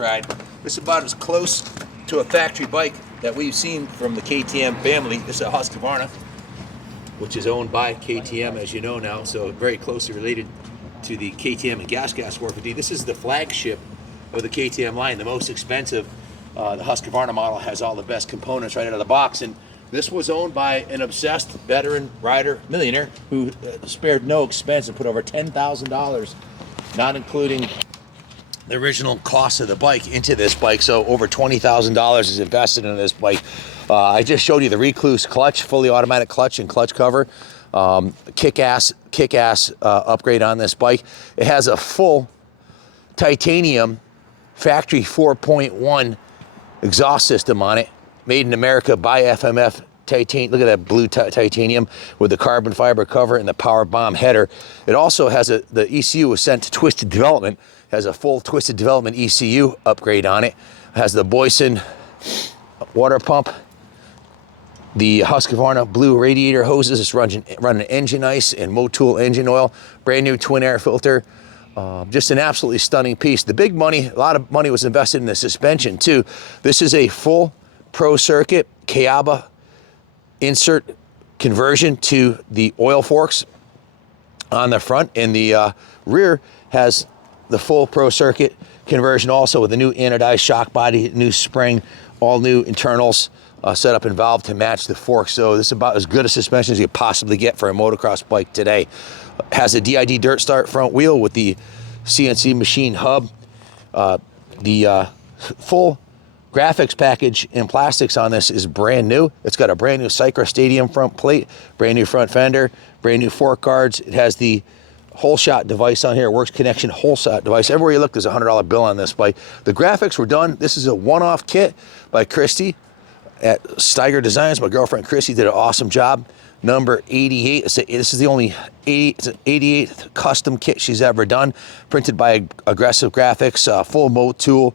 ride. This is about as close to a factory bike that we've seen from the KTM family. This is a Husqvarna, which is owned by KTM, as you know now, so very closely related to the KTM and Gas 450. This is the flagship of the KTM line, the most expensive. The Husqvarna model has all the best components right out of the box, and this was owned by an obsessed veteran rider millionaire who spared no expense and put over $10,000, not including the original cost of the bike, into this bike. So over $20,000 is invested in this bike. I just showed you the Recluse clutch, fully automatic clutch and clutch cover. Kick-ass upgrade on this bike. It has a full titanium factory 4.1 exhaust system on it, made in America by FMF titanium. Look at that blue titanium with the carbon fiber cover and the power bomb header. It also has the ECU was sent to Twisted Development, has a full Twisted Development ECU upgrade on it. It has the Boyson water pump, the Husqvarna blue radiator hoses. It's running engine ice and Motul engine oil, brand new twin air filter. Just an absolutely stunning piece. The big money, a lot of money was invested in the suspension too. This is a full Pro Circuit Kayaba insert conversion to the oil forks on the front, and the rear has the full Pro Circuit conversion also with a new anodized shock body, new spring, all new internals set up and valve to match the forks. So this is about as good a suspension as you could possibly get for a motocross bike today. Has a DID dirt start front wheel with the CNC machine hub. The full graphics package in plastics on this is brand new. It's got a brand new Cycra Stadium front plate, brand new front fender, brand new fork guards. It has the hole shot device on here, Works Connection hole shot device. Everywhere you look, there's a $100 bill on this bike. The graphics were done. This is a one-off kit by Christy at Steiger Designs. My girlfriend Christy did an awesome job. Number 88. This is the only 88th custom kit she's ever done, printed by Aggressive Graphics. Full Motul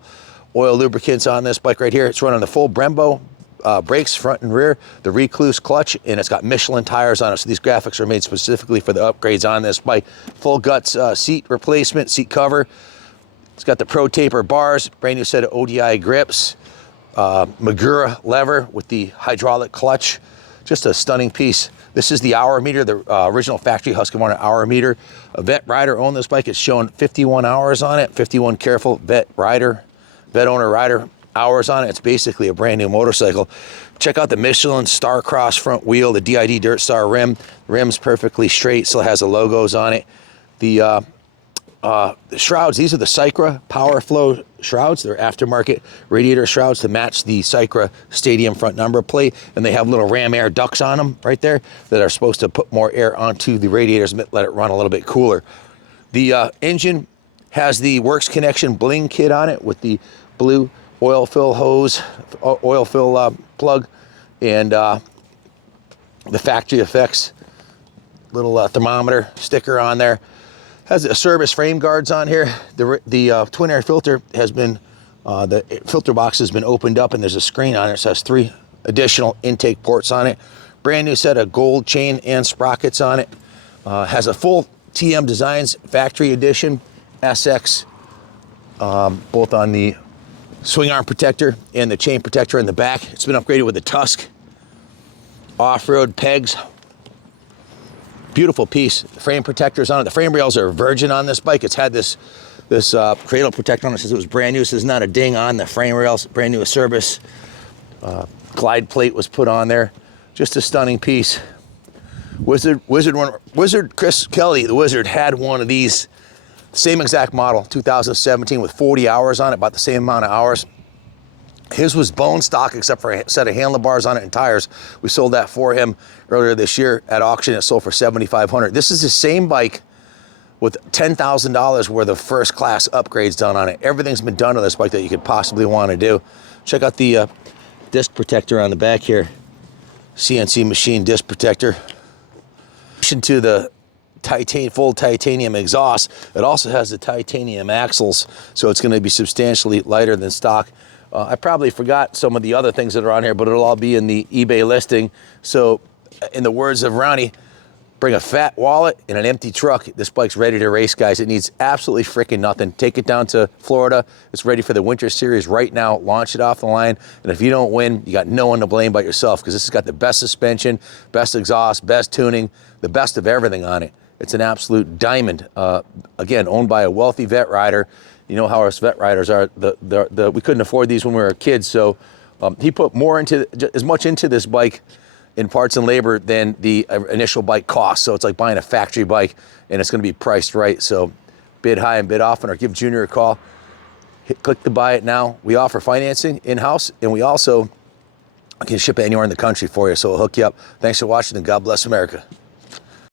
oil lubricants on this bike right here. It's running the full Brembo brakes, front and rear, the Recluse clutch, and it's got Michelin tires on it. So these graphics are made specifically for the upgrades on this bike. Full guts seat replacement, seat cover. It's got the Pro Taper bars, brand new set of ODI grips, Magura lever with the hydraulic clutch. Just a stunning piece. This is the hour meter, the original factory Husqvarna hour meter. A vet rider owned this bike. It's showing 51 hours on it, 51 careful vet owner rider hours on it. It's basically a brand new motorcycle. Check out the Michelin Star Cross front wheel, the DID Dirt Star rim. The rim's perfectly straight, still has the logos on it. The shrouds, these are the Cycra Power Flow shrouds. They're aftermarket radiator shrouds to match the Cycra Stadium front number plate, and they have little ram air ducts on them right there that are supposed to put more air onto the radiators and let it run a little bit cooler. The engine has the Works Connection bling kit on it with the blue oil fill hose, oil fill plug, and the factory effects little thermometer sticker on there. Has a service frame guards on here. The twin air filter has been, the filter box has been opened up, and there's a screen on it. So it has 3 additional intake ports on it. Brand new set of gold chain and sprockets on it. Has a full TM Designs factory edition SX, both on the swing arm protector and the chain protector in the back. It's been upgraded with the Tusk off-road pegs. Beautiful piece. Frame protectors on it. The frame rails are virgin on this bike. It's had this cradle protector on it since it was brand new. So there's not a ding on the frame rails. Brand new service. Glide plate was put on there. Just a stunning piece. Wizard Chris Kelly, the Wizard, had one of these. Same exact model, 2017, with 40 hours on it, about the same amount of hours. His was bone stock except for a set of handlebars on it and tires. We sold that for him earlier this year at auction. It sold for $7,500. This is the same bike with $10,000 worth of first class upgrades done on it. Everything's been done on this bike that you could possibly want to do. Check out the disc protector on the back here. CNC machine disc protector. In addition to the full titanium exhaust, it also has the titanium axles, so it's going to be substantially lighter than stock. I probably forgot some of the other things that are on here, but it'll all be in the eBay listing. So in the words of Ronnie, Bring a fat wallet and an empty truck. This bike's ready to race, guys. It needs absolutely freaking nothing. Take it down to Florida. It's ready for the Winter Series right now. Launch it off the line. And if you don't win, you got no one to blame but yourself, because this has got the best suspension, best exhaust, best tuning, the best of everything on it. It's an absolute diamond. Again, owned by a wealthy vet rider. You know how us vet riders are. We couldn't afford these when we were kids, so he put as much into this bike in parts and labor than the initial bike cost. So it's like buying a factory bike, and it's going to be priced right. So bid high and bid often, or give Junior a call. Click to buy it now. We offer financing in-house, and we also can ship it anywhere in the country for you. So we'll hook you up. Thanks for watching, and God bless America.